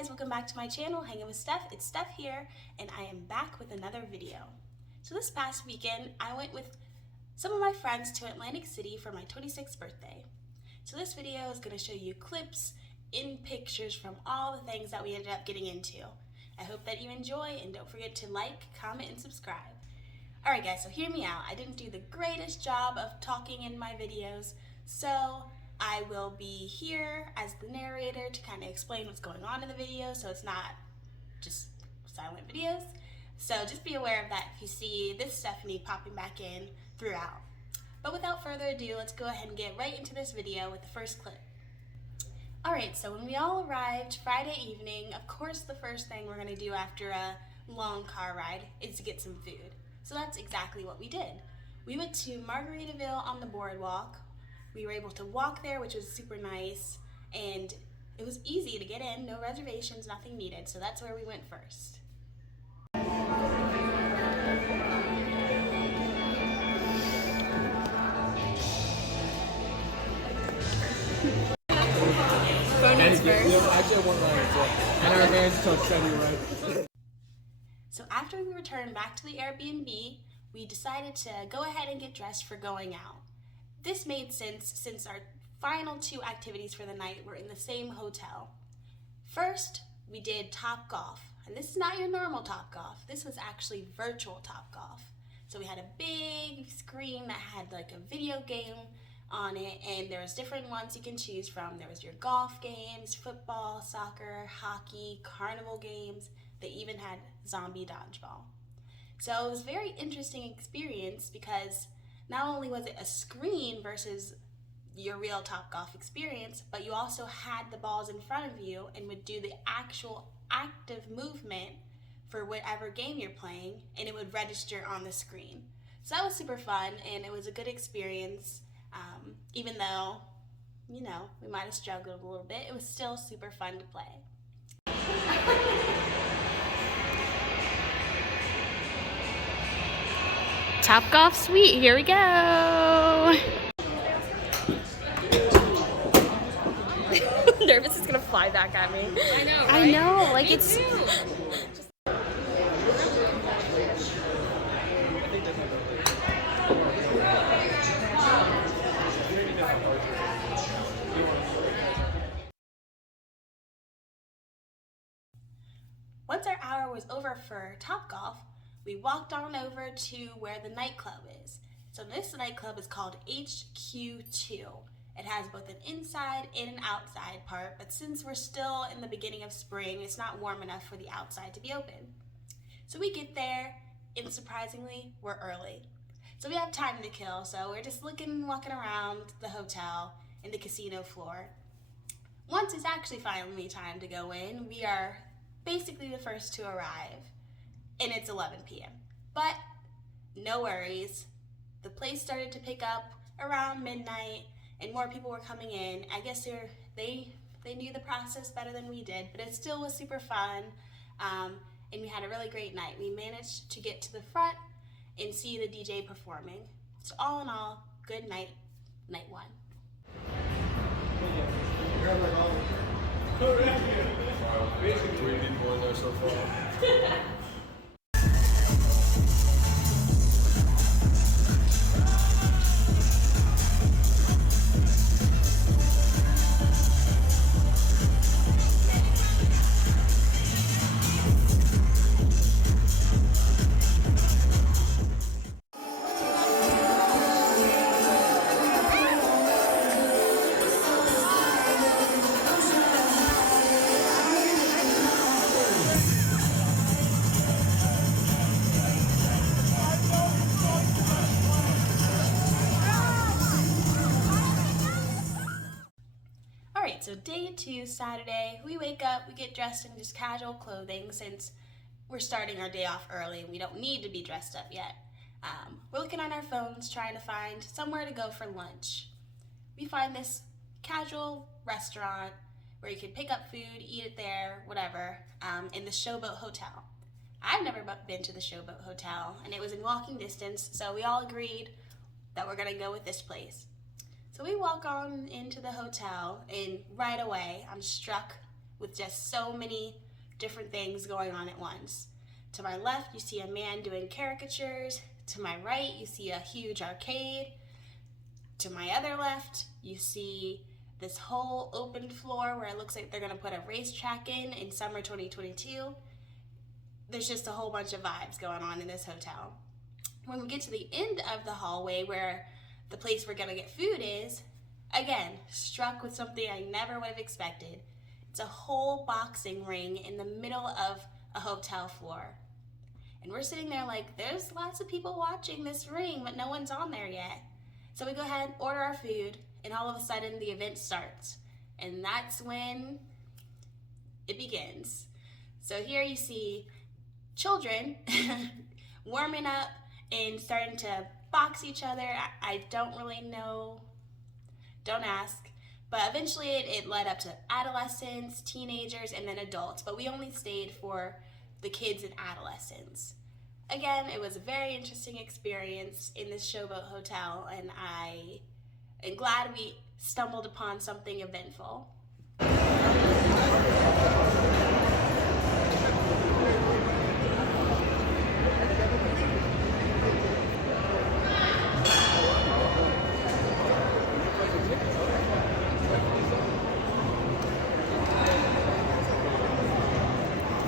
guys, welcome back to my channel, Hanging with Steph. It's Steph here, and I am back with another video. So this past weekend, I went with some of my friends to Atlantic City for my 26th birthday. So this video is going to show you clips in pictures from all the things that we ended up getting into. I hope that you enjoy, and don't forget to like, comment, and subscribe. Alright guys, so hear me out. I didn't do the greatest job of talking in my videos, so I will be here as the narrator to kind of explain what's going on in the video, so it's not just silent videos. So just be aware of that if you see this Stephanie popping back in throughout. But without further ado, let's go ahead and get right into this video with the first clip. Alright, so when we all arrived Friday evening, of course the first thing we're going to do after a long car ride is to get some food. So that's exactly what we did. We went to Margaritaville on the boardwalk. We were able to walk there, which was super nice, and it was easy to get in, no reservations, nothing needed, so that's where we went first. Phone-ins first. Actually, I want mine, and our hands touched anyway. So after we returned back to the Airbnb, we decided to go ahead and get dressed for going out. This made sense since our final two activities for the night were in the same hotel. First, we did Topgolf, and this is not your normal Topgolf. This was actually virtual Topgolf. So we had a big screen that had like a video game on it, and there was different ones you can choose from. There was your golf games, football, soccer, hockey, carnival games. They even had zombie dodgeball. So it was a very interesting experience because not only was it a screen versus your real Topgolf experience, but you also had the balls in front of you and would do the actual active movement for whatever game you're playing, and it would register on the screen. So that was super fun, and it was a good experience. Even though, you know, we might have struggled a little bit, it was still super fun to play. Topgolf Suite, here we go. Nervous is gonna fly back at me. I know, right? I know, like Me it's. too. Once our hour was over for Topgolf, we walked on over to where the nightclub is. So this nightclub is called HQ2. It has both an inside and an outside part, but since we're still in the beginning of spring, it's not warm enough for the outside to be open. So we get there, and surprisingly, we're early. So we have time to kill, so we're just walking around the hotel and the casino floor. Once it's actually finally time to go in, we are basically the first to arrive, and it's 11 p.m. But no worries, the place started to pick up around midnight, and more people were coming in. I guess they knew the process better than we did, but it still was super fun, and we had a really great night. We managed to get to the front and see the DJ performing. So all in all, good night, night one. Basically, we did more there so far. So day 2, Saturday, we wake up, we get dressed in just casual clothing since we're starting our day off early and we don't need to be dressed up yet. We're looking on our phones trying to find somewhere to go for lunch. We find this casual restaurant where you can pick up food, eat it there, whatever, in the Showboat Hotel. I've never been to the Showboat Hotel, and it was in walking distance, so we all agreed that we're gonna go with this place. So we walk on into the hotel, and right away I'm struck with just so many different things going on at once. To my left, you see a man doing caricatures. To my right, you see a huge arcade. To my other left, you see this whole open floor where it looks like they're gonna put a racetrack in summer 2022. There's just a whole bunch of vibes going on in this hotel. When we get to the end of the hallway where the place we're gonna get food is, again, struck with something I never would have expected. It's a whole boxing ring in the middle of a hotel floor. And we're sitting there like, there's lots of people watching this ring, but no one's on there yet. So we go ahead and order our food, and all of a sudden the event starts. And that's when it begins. So here you see children warming up and starting to box each other. I don't really know, don't ask. But eventually it led up to adolescents, teenagers, and then adults. But we only stayed for the kids and adolescents. Again, it was a very interesting experience in this Showboat Hotel, and I am glad we stumbled upon something eventful.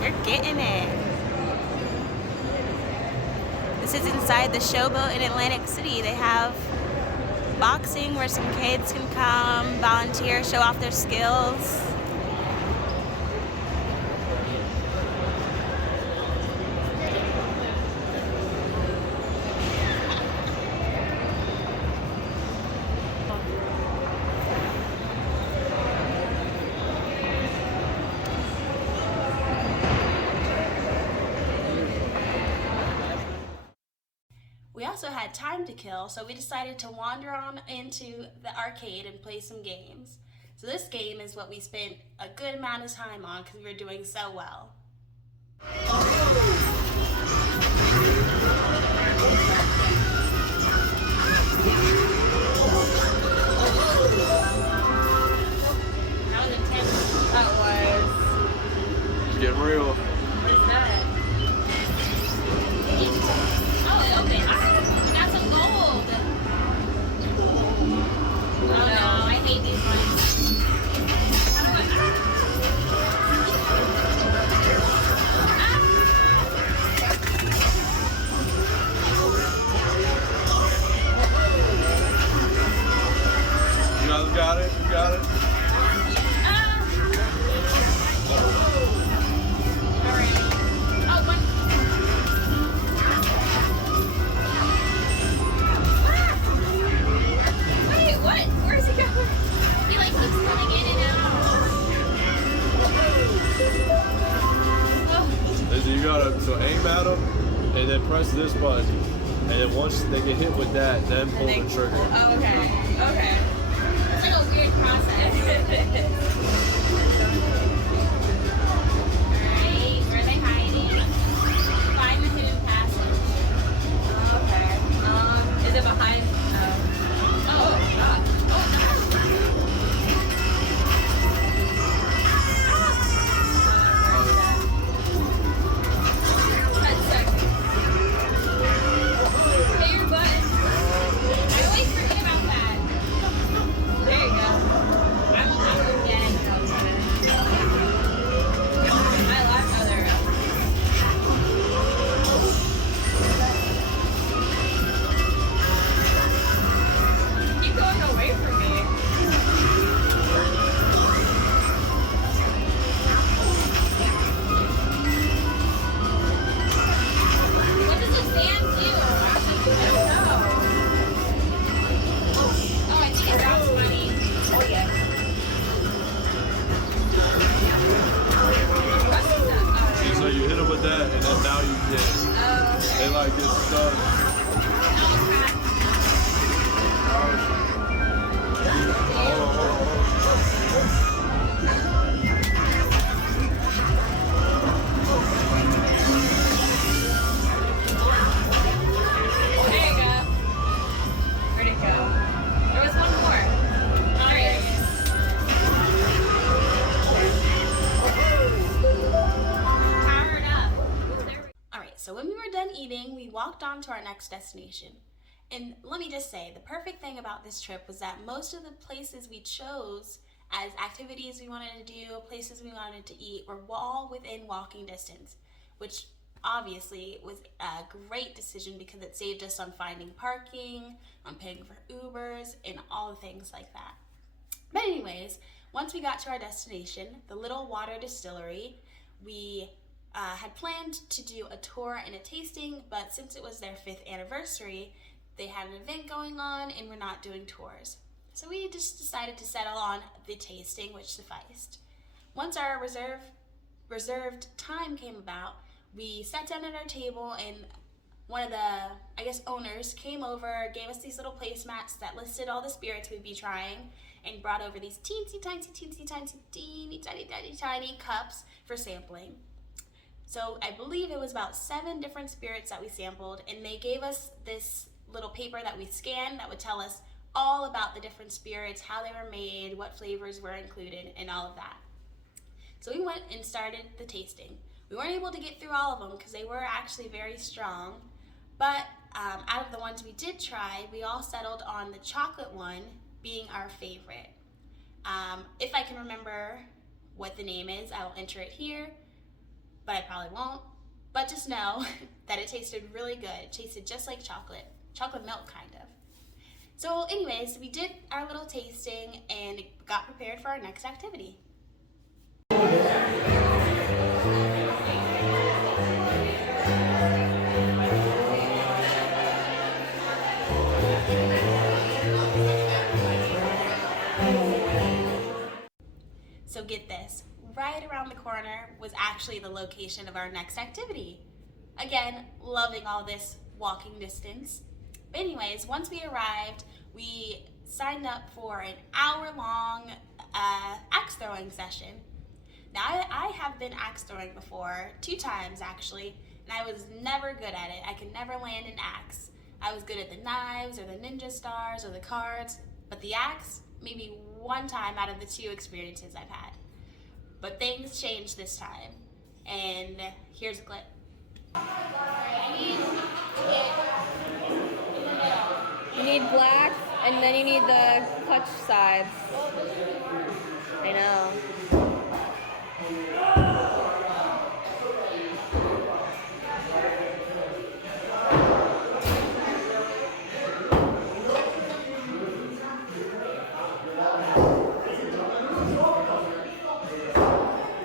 We're getting it. This is inside the Showboat in Atlantic City. They have boxing where some kids can come, volunteer, show off their skills. We also had time to kill, so we decided to wander on into the arcade and play some games. So this game is what we spent a good amount of time on because we were doing so well. That was intense. That was. It's getting real. What is that? Oh, it opened. We got some gold. Oh no, I hate these ones. You guys got it? You got it? Alright. Oh, one. Wait, what? Where's he going? He like keeps coming in and out. Oh. You gotta aim at them and then press this button. And then once they get hit with that, then pull the trigger. Oh, okay. Okay. It's like a weird process. Alright, where are they hiding? Find the hidden passage. Okay. Is it behind? Oh, God. Hit your button. I always forget about that. There you go. I'm forgetting about that. I left. Oh, there we go. Keep going away from me. What does the sand do? I don't know. Oh, I think it drops money. Oh, yeah. And so you hit them with that, and then now you get it. Oh, okay. They like get stuck. Oh, crap. Hold on, hold on, hold on. There you go. Where'd it go? There was one more. All right. So when we were done eating, we walked on to our next destination. And let me just say, the perfect thing about this trip was that most of the places we chose as activities we wanted to do, places we wanted to eat, were all within walking distance, which obviously was a great decision because it saved us on finding parking, on paying for Ubers, and all the things like that. But anyways, once we got to our destination, the Little Water Distillery, we had planned to do a tour and a tasting, but since it was their 5th anniversary, they had an event going on and we're not doing tours. So we just decided to settle on the tasting, which sufficed. Once our reserved time came about, we sat down at our table and one of the, owners came over, gave us these little placemats that listed all the spirits we'd be trying and brought over these teeny tiny cups for sampling. So I believe it was about 7 different spirits that we sampled, and they gave us this little paper that we scanned that would tell us all about the different spirits, how they were made, what flavors were included, and all of that. So we went and started the tasting. We weren't able to get through all of them because they were actually very strong, but out of the ones we did try, we all settled on the chocolate one being our favorite. If I can remember what the name is, I will enter it here, but I probably won't. But just know that it tasted really good. It tasted just like chocolate milk kind of. So anyways, we did our little tasting and got prepared for our next activity. So get this, right around the corner was actually the location of our next activity. Again, loving all this walking distance. But anyways, once we arrived, we signed up for an hour-long axe throwing session. Now, I have been axe throwing before, 2 times actually, and I was never good at it. I could never land an axe. I was good at the knives or the ninja stars or the cards, but the axe, maybe 1 time out of the 2 experiences I've had. But things changed this time, and here's a clip. You need black, and then you need the clutch sides. I know.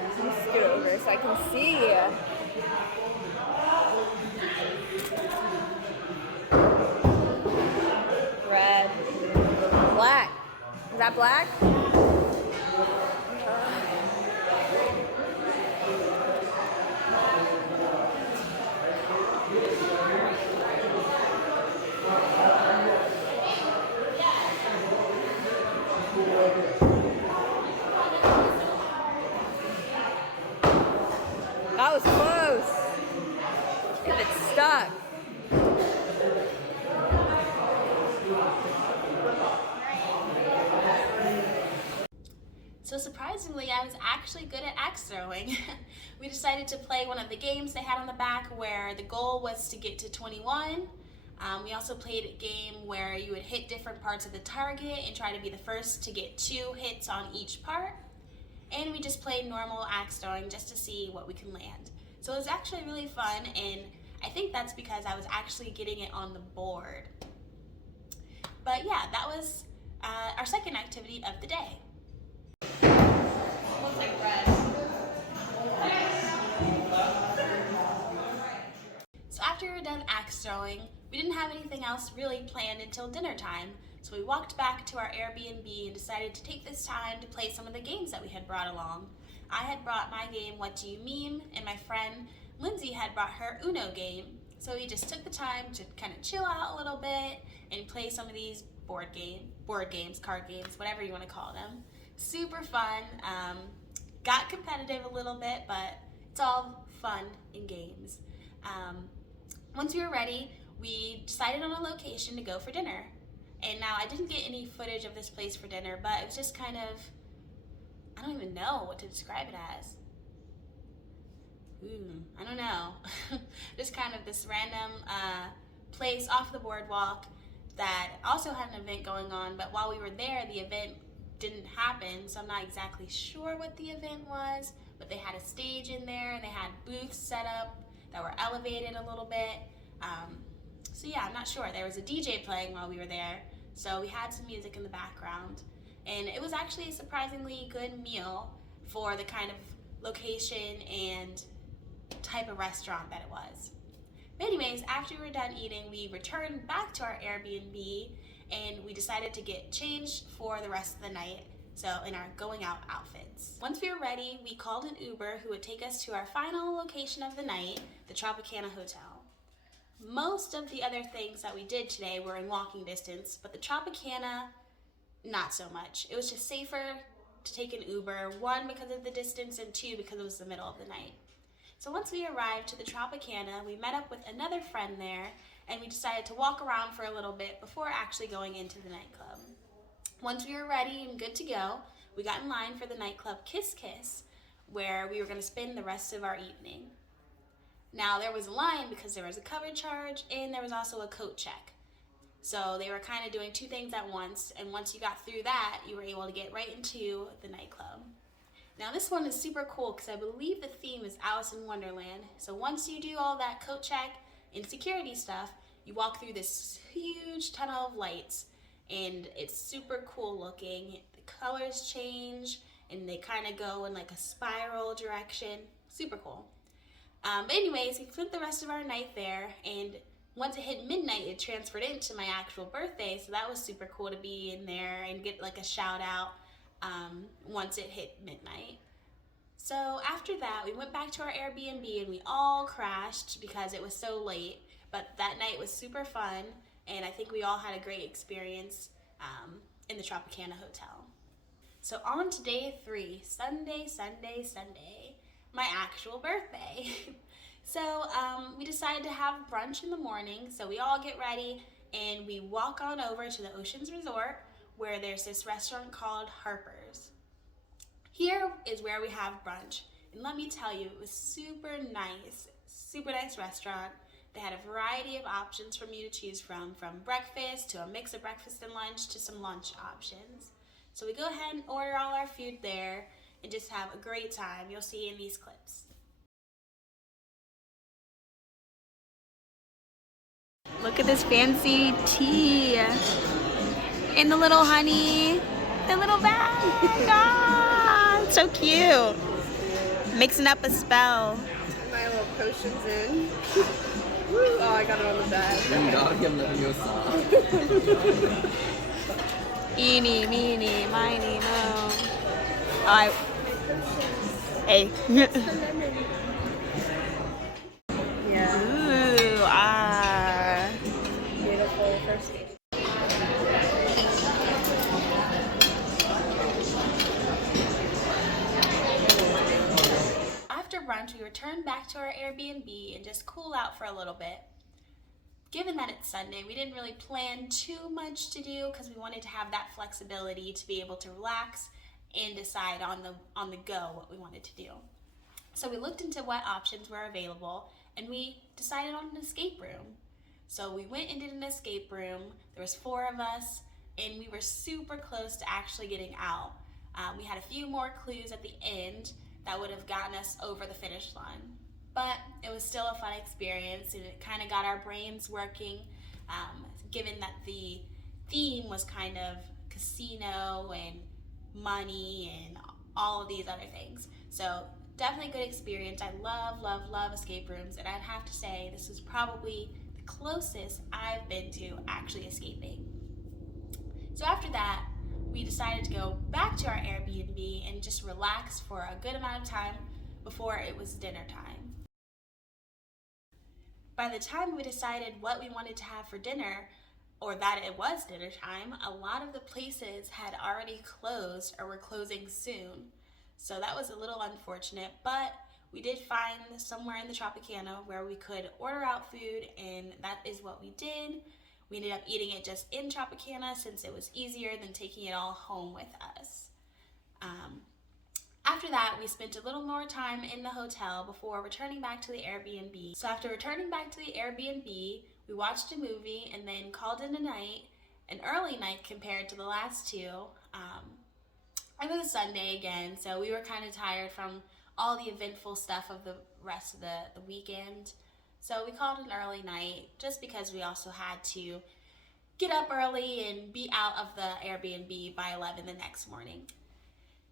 Let me scoot over so I can see. Red. Black. Is that black? That was close. If it's stuck. So surprisingly, I was actually good at axe throwing. We decided to play one of the games they had on the back where the goal was to get to 21. We also played a game where you would hit different parts of the target and try to be the first to get 2 hits on each part. And we just played normal axe throwing just to see what we can land. So it was actually really fun, and I think that's because I was actually getting it on the board. But yeah, that was our second activity of the day. Looks like red. So after we were done axe throwing, we didn't have anything else really planned until dinner time. So we walked back to our Airbnb and decided to take this time to play some of the games that we had brought along. I had brought my game, What Do You Meme? And my friend Lindsay had brought her Uno game. So we just took the time to kind of chill out a little bit and play some of these board games, card games, whatever you want to call them. Super fun. Got competitive a little bit, but it's all fun in games. Once we were ready, we decided on a location to go for dinner. And now I didn't get any footage of this place for dinner, but it was just kind of, I don't even know what to describe it as. I don't know. Just kind of this random place off the boardwalk that also had an event going on, but while we were there, the event didn't happen, so I'm not exactly sure what the event was, but they had a stage in there and they had booths set up that were elevated a little bit. So yeah, I'm not sure. There was a DJ playing while we were there, so we had some music in the background, and it was actually a surprisingly good meal for the kind of location and type of restaurant that it was. But anyways, after we were done eating, we returned back to our Airbnb and we decided to get changed for the rest of the night, so in our going out outfits. Once we were ready, we called an Uber who would take us to our final location of the night, the Tropicana Hotel. Most of the other things that we did today were in walking distance, but the Tropicana, not so much. It was just safer to take an Uber, one, because of the distance, and two, because it was the middle of the night. So once we arrived to the Tropicana, we met up with another friend there, and we decided to walk around for a little bit before actually going into the nightclub. Once we were ready and good to go, we got in line for the nightclub Kiss Kiss, where we were going to spend the rest of our evening. Now, there was a line because there was a cover charge and there was also a coat check. So they were kind of doing two things at once, and once you got through that, you were able to get right into the nightclub. Now this one is super cool because I believe the theme is Alice in Wonderland. So once you do all that coat check and security stuff, you walk through this huge tunnel of lights, and it's super cool looking. The colors change and they kind of go in like a spiral direction. Super cool. But anyways, we spent the rest of our night there, and once it hit midnight, it transferred into my actual birthday, so that was super cool to be in there and get like a shout out once it hit midnight. So after that, we went back to our Airbnb and we all crashed because it was so late, but that night was super fun, and I think we all had a great experience in the Tropicana Hotel. So on to day 3, Sunday, my actual birthday. So we decided to have brunch in the morning, so we all get ready and we walk on over to the Oceans Resort, where there's this restaurant called Harper's. Here is where we have brunch, and let me tell you, it was super nice restaurant. They had a variety of options for me to choose from breakfast to a mix of breakfast and lunch to some lunch options. So we go ahead and order all our food there and just have a great time. You'll see in these clips. Look at this fancy tea. And the little honey, the little bag. Ah, it's so cute. Mixing up a spell. My little potions in. Oh, I got it on the bag. Eeny, meeny, miny, mo. Hey. Yeah. Ooh, ah. Beautiful first station. After brunch, we returned back to our Airbnb and just cool out for a little bit. Given that it's Sunday, we didn't really plan too much to do because we wanted to have that flexibility to be able to relax and decide on the go what we wanted to do. So we looked into what options were available and we decided on an escape room. So we went and did an escape room. There was 4 of us and we were super close to actually getting out. We had a few more clues at the end that would have gotten us over the finish line. But it was still a fun experience, and it kind of got our brains working, given that the theme was kind of casino and money and all of these other things. So definitely a good experience. I love escape rooms, and I'd have to say this was probably the closest I've been to actually escaping. So after that, we decided to go back to our Airbnb and just relax for a good amount of time before it was dinner time. By the time we decided what we wanted to have for dinner, or that it was dinner time, a lot of the places had already closed or were closing soon. So that was a little unfortunate, but we did find somewhere in the Tropicana where we could order out food, and that is what we did. We ended up eating it just in Tropicana since it was easier than taking it all home with us. after that, we spent a little more time in the hotel before returning back to the Airbnb. So after returning back to the Airbnb, we watched a movie and then called it a night, an early night compared to the last two. It was a Sunday again, so we were kind of tired from all the eventful stuff of the rest of the weekend. So we called an early night just because we also had to get up early and be out of the Airbnb by 11 the next morning.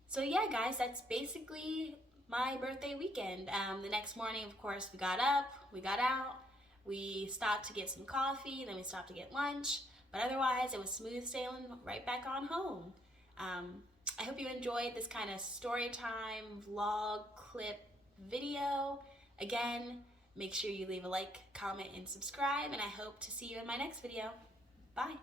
So yeah, guys, that's basically my birthday weekend. The next morning, of course, we got up, we got out, we stopped to get some coffee, then we stopped to get lunch, but otherwise it was smooth sailing right back on home. I hope you enjoyed this kind of story time vlog clip video. Again, make sure you leave a like, comment, and subscribe, and I hope to see you in my next video. Bye.